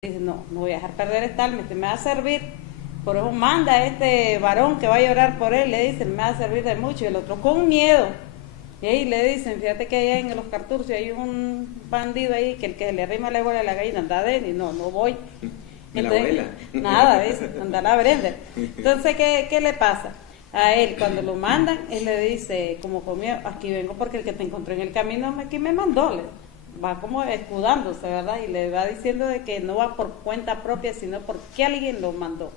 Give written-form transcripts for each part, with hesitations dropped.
Dice, no, no voy a dejar perder esta alma, me va a servir. Por eso manda a este varón que vaya a orar por él, le dicen, me va a servir de mucho. Y el otro con miedo. Y ahí le dicen, fíjate que allá en los Carturcios hay un bandido ahí que el que le arrima la bola a la gallina anda de él, y no, no voy. Entonces, la abuela. nada, dice, anda la Brenda. Entonces, ¿qué le pasa? A él, cuando lo mandan, él le dice, como comió, aquí vengo porque el que te encontró en el camino aquí me mandó. Va como escudándose, ¿verdad? Y le va diciendo de que no va por cuenta propia, sino porque alguien lo mandó,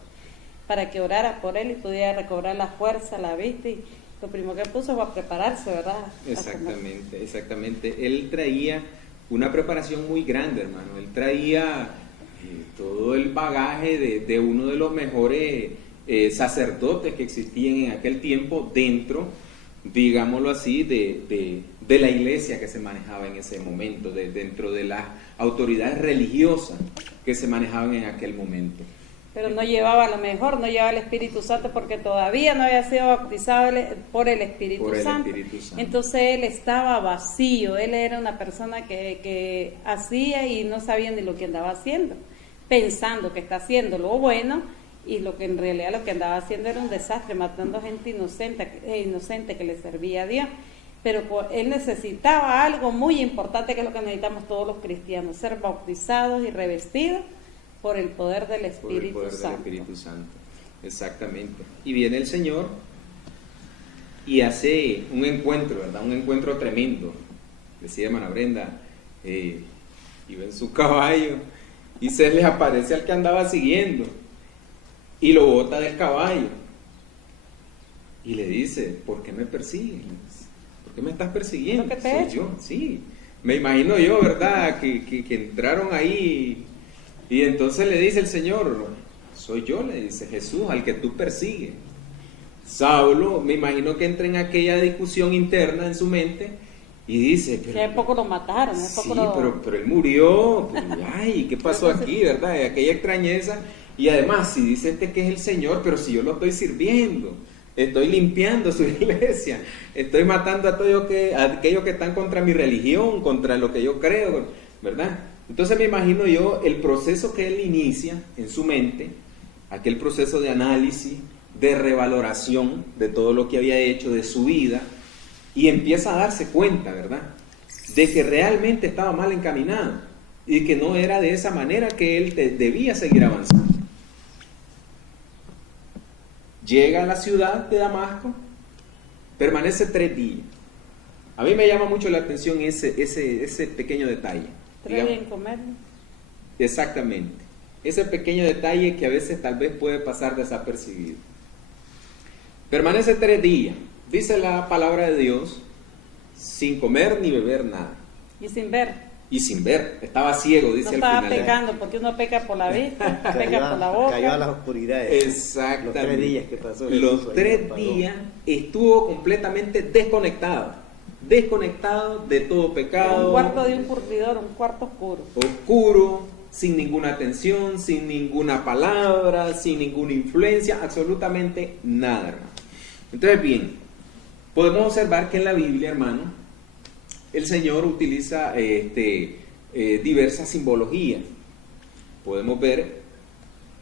para que orara por él y pudiera recobrar la fuerza, la vista, y lo primero que puso fue a prepararse, ¿verdad? Exactamente, exactamente. Él traía una preparación muy grande, hermano. Él traía todo el bagaje de uno de los mejores sacerdotes que existían en aquel tiempo dentro, digámoslo así, de la iglesia que se manejaba en ese momento, dentro de las autoridades religiosas que se manejaban en aquel momento. Pero no llevaba, a lo mejor no llevaba el Espíritu Santo porque todavía no había sido bautizado por el Espíritu Santo. Entonces él estaba vacío, él era una persona que hacía y no sabía ni lo que andaba haciendo, pensando que está haciendo lo bueno, y lo que en realidad lo que andaba haciendo era un desastre, matando gente inocente que le servía a Dios. Pero él necesitaba algo muy importante, que es lo que necesitamos todos los cristianos: ser bautizados y revestidos por el poder del Espíritu Santo. Exactamente. Y viene el Señor y hace un encuentro, ¿verdad? Un encuentro tremendo. Decía hermana Brenda, iba en su caballo y se le aparece al que andaba siguiendo y lo bota del caballo y le dice, ¿por qué me persigues? ¿Por qué me estás persiguiendo? ¿Lo que te he hecho? Yo, sí. Me imagino yo, ¿verdad? Que entraron ahí y entonces le dice el Señor, soy yo, le dice Jesús, al que tú persigues. Saulo, me imagino que entra en aquella discusión interna en su mente y dice, pero, que hace poco lo mataron, pero él murió, pues, ay, ¿qué pasó aquí, verdad? Y aquella extrañeza, y además, si dice que es el Señor, pero si yo lo estoy sirviendo, estoy limpiando su iglesia, estoy matando a aquellos que están contra mi religión, contra lo que yo creo, ¿verdad? Entonces me imagino yo el proceso que él inicia en su mente, aquel proceso de análisis, de revaloración de todo lo que había hecho, de su vida, y empieza a darse cuenta, ¿verdad?, de que realmente estaba mal encaminado y que no era de esa manera que él debía seguir avanzando. Llega a la ciudad de Damasco, permanece 3 días. A mí me llama mucho la atención ese pequeño detalle. 3 días en comer. Exactamente. Ese pequeño detalle que a veces tal vez puede pasar desapercibido. Permanece 3 días, dice la palabra de Dios, sin comer ni beber nada. Y sin ver. Y sin ver, estaba ciego, dice al final. No estaba pecando, porque uno peca por la vista, peca por la boca. Cayó a las oscuridades. Exactamente. Los 3 días que pasó. Los 3 días estuvo completamente desconectado de todo pecado. Un cuarto de un curtidor, un cuarto oscuro. Oscuro, sin ninguna atención, sin ninguna palabra, sin ninguna influencia, absolutamente nada, hermano. Entonces, bien, podemos observar que en la Biblia, hermano, el Señor utiliza diversas simbologías. Podemos ver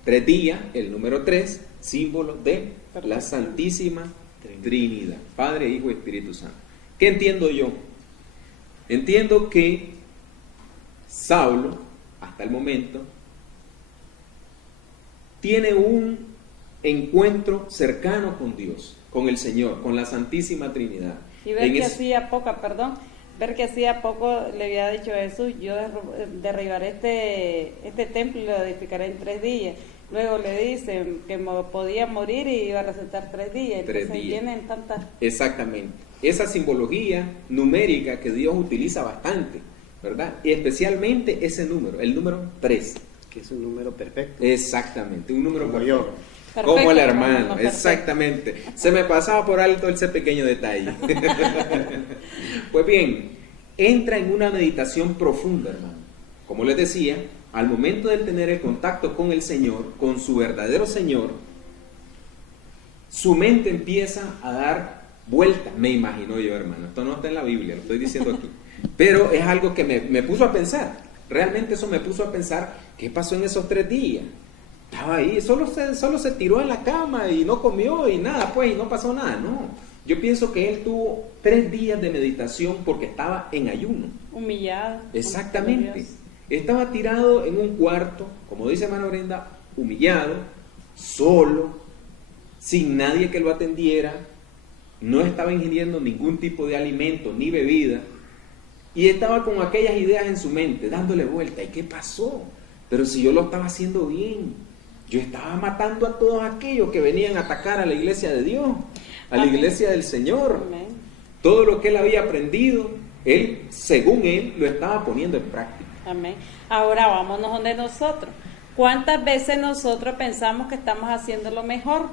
3 días, el número 3, símbolo de la Santísima Trinidad, Padre, Hijo y Espíritu Santo. ¿Qué entiendo yo? Entiendo que Saulo, hasta el momento, tiene un encuentro cercano con Dios, con el Señor, con la Santísima Trinidad. Y ver que hacía poco le había dicho a Jesús, yo derribaré este templo y lo edificaré en 3 días. Luego le dicen que podía morir y iba a resucitar 3 días. Entonces vienen tantas... Exactamente. Esa simbología numérica que Dios utiliza bastante, ¿verdad? Y especialmente ese número, el número 3. Que es un número perfecto. Exactamente, un número como perfecto. yo. Perfecto, como el hermano, perfecto. exactamente. Se me pasaba por alto ese pequeño detalle. Pues bien, entra en una meditación profunda, hermano. Como les decía, al momento de tener el contacto con el Señor, con su verdadero Señor, su mente empieza a dar vueltas, me imagino yo, hermano. Esto no está en la Biblia, lo estoy diciendo aquí. Pero es algo que me puso a pensar. realmente eso me puso a pensar, ¿qué pasó en esos 3 días? Estaba ahí, solo se tiró en la cama y no comió y nada, pues, y no pasó nada, no. Yo pienso que él tuvo 3 días de meditación porque estaba en ayuno. Humillado. Exactamente. Estaba tirado en un cuarto, como dice hermana Brenda, humillado, solo, sin nadie que lo atendiera, no estaba ingiriendo ningún tipo de alimento ni bebida, y estaba con aquellas ideas en su mente, dándole vuelta. ¿Y qué pasó? Pero si yo lo estaba haciendo bien, yo estaba matando a todos aquellos que venían a atacar a la iglesia de Dios, a la iglesia del Señor. Amén. Todo lo que él había aprendido, él, según él, lo estaba poniendo en práctica. Amén. Ahora vámonos donde nosotros. ¿Cuántas veces nosotros pensamos que estamos haciendo lo mejor?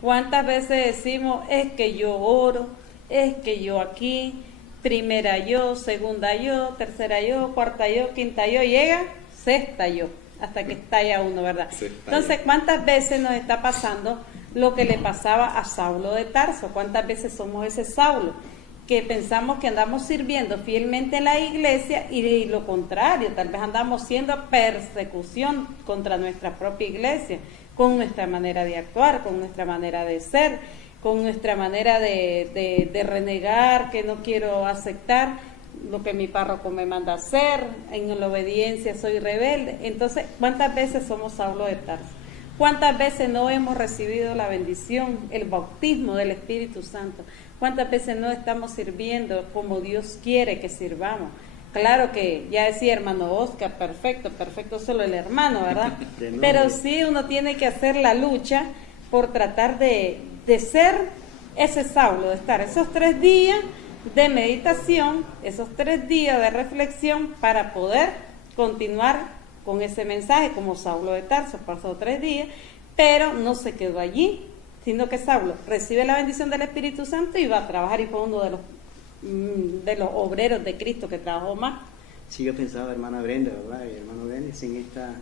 ¿Cuántas veces decimos, es que yo oro, es que yo aquí, primera yo, segunda yo, tercera yo, cuarta yo, quinta yo, llega sexta yo, hasta que estalla uno, ¿verdad? Entonces, ¿cuántas veces nos está pasando lo que le pasaba a Saulo de Tarso? ¿Cuántas veces somos ese Saulo? Que pensamos que andamos sirviendo fielmente en la iglesia y lo contrario, tal vez andamos haciendo persecución contra nuestra propia iglesia, con nuestra manera de actuar, con nuestra manera de ser, con nuestra manera de renegar, que no quiero aceptar lo que mi párroco me manda hacer, en la obediencia soy rebelde. Entonces, ¿cuántas veces somos Saulo de Tarso? ¿Cuántas veces no hemos recibido la bendición, el bautismo del Espíritu Santo? ¿Cuántas veces no estamos sirviendo como Dios quiere que sirvamos? Claro que ya decía hermano Oscar, perfecto solo el hermano, ¿verdad? Pero sí uno tiene que hacer la lucha por tratar de ser ese Saulo, de estar esos 3 días de meditación, esos 3 días de reflexión para poder continuar con ese mensaje como Saulo de Tarso. Pasó 3 días, pero no se quedó allí, sino que Saulo recibe la bendición del Espíritu Santo y va a trabajar, y fue uno de los obreros de Cristo que trabajó más. Sí, yo pensaba, hermana Brenda, ¿verdad? Y hermano Denis, en esta,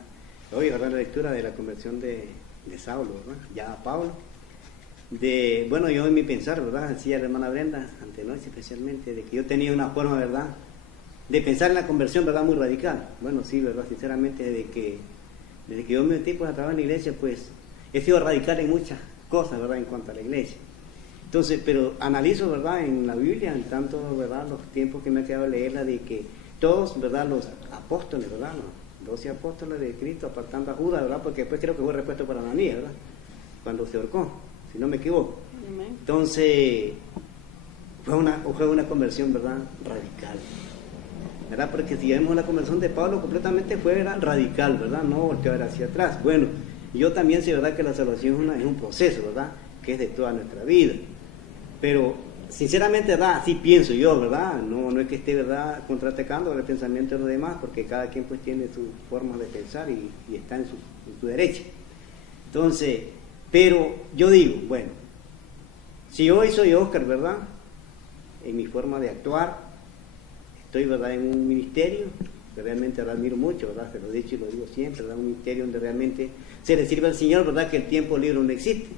hoy, ¿verdad? La lectura de la conversión de Saulo, ¿verdad? Ya a Pablo. Bueno, yo en mi pensar, ¿verdad? Decía la hermana Brenda, antenoche especialmente, de que yo tenía una forma, ¿verdad?, de pensar en la conversión, ¿verdad?, muy radical. Bueno, sí, ¿verdad?, sinceramente, desde que yo me metí pues a trabajar en la iglesia, pues he sido radical en muchas cosas, ¿verdad?, en cuanto a la iglesia. Entonces, pero analizo, ¿verdad?, en la Biblia, en tanto, ¿verdad?, los tiempos que me ha quedado leerla, de que todos, ¿verdad?, los apóstoles, ¿verdad?, los 12 apóstoles de Cristo, apartando a Judas, ¿verdad?, porque después creo que fue repuesto para Ananías, ¿verdad?, cuando se ahorcó, si no me equivoco. Entonces, fue una conversión, ¿verdad?, radical, ¿verdad? Porque si vemos la conversión de Pablo, completamente fue, ¿verdad?, radical, ¿verdad?, no volteó a ver hacia atrás. Bueno, yo también sé, ¿verdad?, que la salvación es un proceso, ¿verdad?, que es de toda nuestra vida. Pero, sinceramente, ¿verdad?, así pienso yo, ¿verdad?, no es que esté, ¿verdad?, contraatacando el pensamiento de los demás, porque cada quien pues tiene su forma de pensar y está en su derecho. Entonces, pero yo digo, bueno, si hoy soy Oscar, ¿verdad?, en mi forma de actuar, estoy, ¿verdad?, en un ministerio que realmente, ¿verdad?, admiro mucho, ¿verdad?, se lo he dicho y lo digo siempre, ¿verdad?, un ministerio donde realmente se le sirve al Señor, ¿verdad?, que el tiempo libre no existe,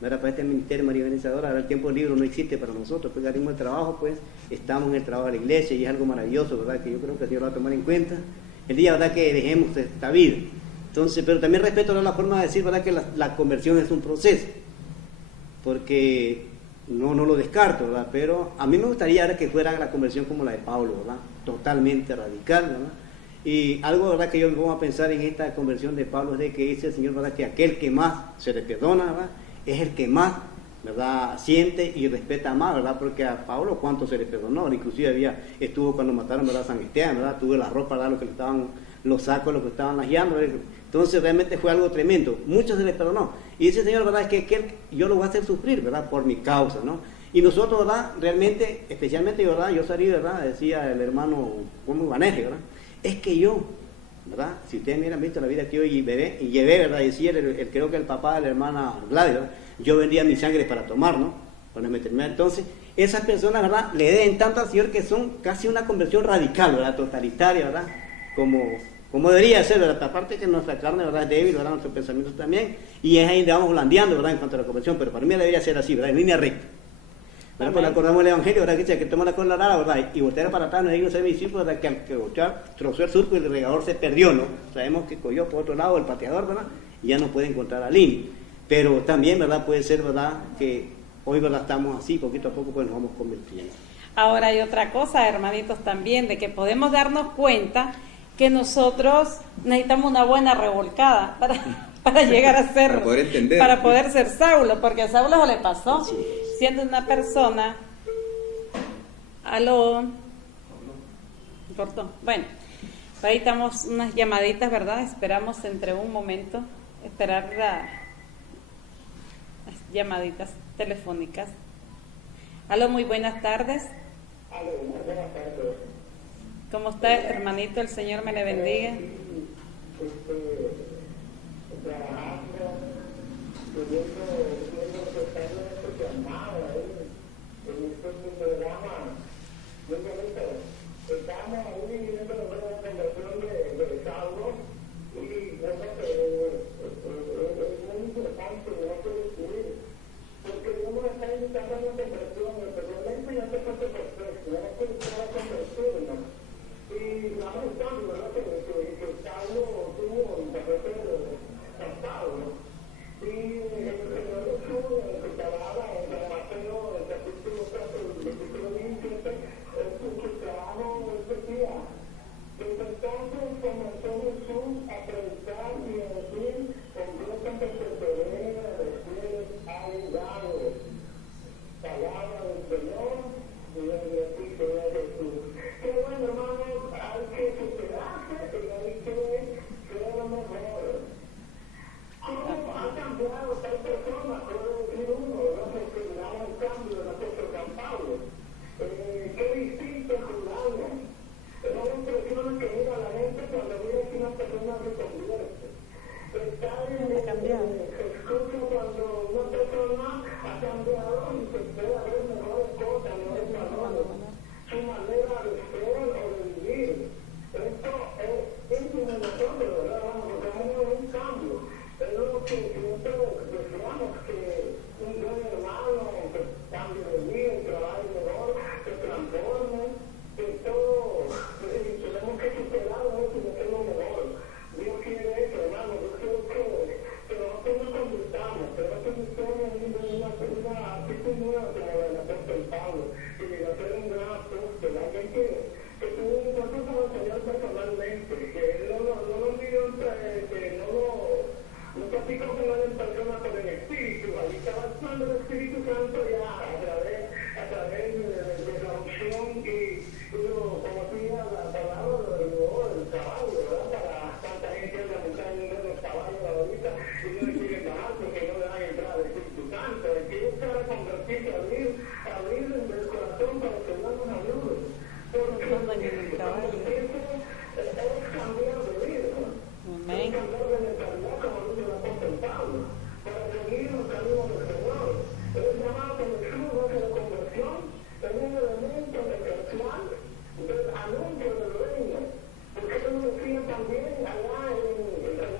¿verdad?, para este ministerio maría-organizadora, ¿verdad?, el tiempo libre no existe para nosotros, pues al ritmo del trabajo, pues estamos en el trabajo de la iglesia y es algo maravilloso, ¿verdad?, que yo creo que el Señor lo va a tomar en cuenta el día, ¿verdad?, que dejemos esta vida. Entonces, pero también respeto, ¿verdad?, la forma de decir, ¿verdad?, que la conversión es un proceso, porque no lo descarto, ¿verdad?, pero a mí me gustaría, ¿verdad?, que fuera la conversión como la de Pablo, ¿verdad?, totalmente radical, ¿verdad? Y algo, ¿verdad?, que yo me pongo a pensar en esta conversión de Pablo es de que dice el Señor, ¿verdad?, que aquel que más se le perdona, ¿verdad?, es el que más, ¿verdad?, siente y respeta más, ¿verdad?, porque a Pablo cuánto se le perdonó, inclusive estuvo cuando mataron, ¿verdad?, a San Esteban, ¿verdad?, tuvo la ropa, ¿verdad?, lo que le estaban, los sacos, lo que estaban lajeando, ¿verdad? Entonces realmente fue algo tremendo, mucho se le perdonó, y dice el Señor, ¿verdad?, es que yo lo voy a hacer sufrir, ¿verdad?, por mi causa, ¿no? Y nosotros, ¿verdad?, realmente, especialmente, ¿verdad?, yo salí, ¿verdad?, decía el hermano como Ibaneje, ¿verdad?, es que yo, ¿verdad?, si ustedes me han visto la vida que yo llevé, ¿verdad?, decía creo que el papá de la hermana Gladys, ¿verdad?, yo vendía mi sangre para tomar, ¿no?, para meterme. Entonces, esas personas, ¿verdad?, le den tanto al Señor que son casi una conversión radical, ¿verdad?, totalitaria, ¿verdad?, como debería ser, ¿verdad?, aparte que nuestra carne, ¿verdad?, es débil, ¿verdad?, nuestros pensamientos también, y es ahí donde vamos blandeando, ¿verdad?, en cuanto a la conversión, pero para mí debería ser así, ¿verdad?, en línea recta. ¿verdad? Pues acordamos el Evangelio, ¿verdad? Que dice que toma la cola larga, ¿verdad? Y voltea para atrás, no hay ser discípulos, ¿verdad? Que al que voltea, trozó el surco y el regador se perdió, ¿no? Sabemos que cogió por otro lado el pateador, ¿verdad? Y ya no puede encontrar a Lini. Pero también, ¿verdad? Puede ser, ¿verdad? Que hoy, ¿verdad? Estamos así, poquito a poco, pues nos vamos convirtiendo. Ahora hay otra cosa, hermanitos, también, de que podemos darnos cuenta que nosotros necesitamos una buena revolcada para llegar a ser, para poder entender, para poder ser Saulo, porque a Saulo le pasó, siendo una persona, aló, cortó, bueno, ahí estamos unas llamaditas, ¿verdad? Esperamos entre un momento, esperar las llamaditas telefónicas. Aló, muy buenas tardes. Aló, muy buenas tardes. ¿Cómo está, hermanito? El Señor me le bendiga. Trabajando, pudiendo estar entusiasmado ahí en este programa. Muy bonito. Estamos ahí viendo la conversión de Saulo y bueno, es muy importante, no hay que descubrir, porque uno está invitando a una conversión, pero la enseñanza es perfecta, no hay que buscar la conversión, ¿no? Y vamos buscando, ¿verdad? Que Saulo tuvo un papel cansado, ¿no? Y el Señor Jesús, en su palabra, en San Mateo, el capítulo 4, versículo 27, en su trabajo decía: desde entonces comenzó Jesús a predicar y a decir: conviertan que se perderá, después ha llegado. Palabra del Señor, y el beneficio de Jesús. Qué bueno, hermanos, hay que superarse y hay que ser mejor. ¿Cómo ha cambiado tal persona? Puede decir uno, ¿no? Que miramos el cambio de nosotros San Pablo. Qué distinto es un año. No me impresiona que mira a la gente cuando mira que una persona se convierte. Está escucho cuando una persona ha cambiado y se puede ver mejores cosas, mejores valores, su manera de ser o de vivir. Esto es íntimo de nosotros, ¿verdad? Vamos, porque es un cambio. Es lo que siempre deseamos, que un buen hermano que cambie de vida, que trabaje mejor, que transforme, que todo, tenemos que superar eso y hacerlo mejor. Dios quiere eso, hermano. Yo creo que nosotros nos convirtamos, que nosotros estemos en una actitud nueva como la del apóstol Pablo, y llegar a ser un gran apóstol, alguien que tuvo un encuentro con el Señor personalmente, que él no lo vivió, que no platicó con él en persona con el Espíritu, ahí estaba actuando el Espíritu Santo ya a través de la unción y como hacía la palabra del caballo, ¿verdad? Para tanta gente en la montaña de los caballos ahorita y no le quieren bajar porque no le dan entrada al Espíritu Santo. Hay que buscar a convertirse, abrir el corazón para que Dios nos ayude. Porque convertirse es cambiar de vida, ¿no? Es cambiar de mentalidad, como dice el apóstol Pablo, para seguir los caminos del Señor. Es llamado que Jesús no es la conversión, es un elemento esencial del anuncio del reino. Porque él decía también allá en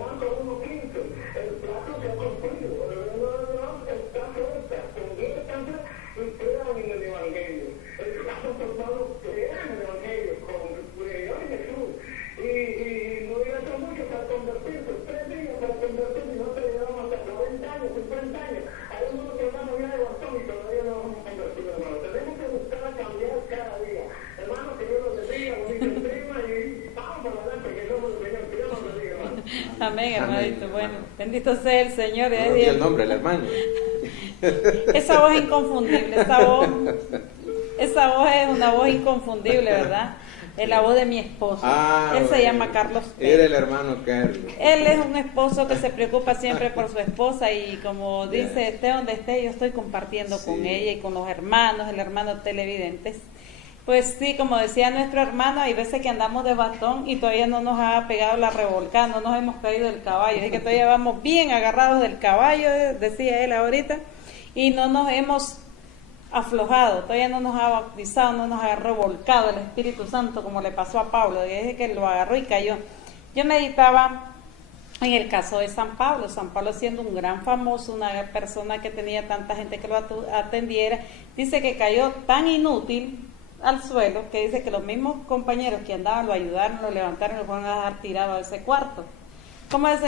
Marcos 1:15, el plazo se ha cumplido, el reino de Dios está cerca, conviértanse y crean en el Evangelio. El plazo formado crean en el Evangelio, creyó en Jesús. Y no hubiera hecho mucho para convertirse, 3 días para convertirse, y no te llevamos hasta 40 años, 50 años. Hay unos que van a ir de bastón y todavía no vamos a convertir, hermano. Tenemos que buscar a cambiar cada día. Hermano, que Dios los bendiga, bonito tema, y vamos para adelante, que Dios los bendiga, que Dios los bendiga, hermano. Amén, hermanito. Bueno, bendito sea el Señor. No di el nombre, el hermano. Esa voz es inconfundible, esa voz es una voz inconfundible, ¿verdad? Es la voz de mi esposo. Él se llama Carlos Pérez. Era el hermano Carlos. Él es un esposo que se preocupa siempre por su esposa y como dice, esté donde esté, yo estoy compartiendo con ella y con los hermanos, el hermano televidentes. Pues sí, como decía nuestro hermano, hay veces que andamos de bastón y todavía no nos ha pegado la revolcada, no nos hemos caído del caballo, es que todavía vamos bien agarrados del caballo, decía él ahorita, y no nos hemos aflojado, todavía no nos ha bautizado, no nos ha revolcado el Espíritu Santo como le pasó a Pablo, desde que lo agarró y cayó. Yo meditaba En el caso de San Pablo siendo un gran famoso, una persona que tenía tanta gente que lo atendiera, dice que cayó tan inútil al suelo que dice que los mismos compañeros que andaban lo ayudaron, lo levantaron y lo fueron a dejar tirado a ese cuarto. ¿Cómo es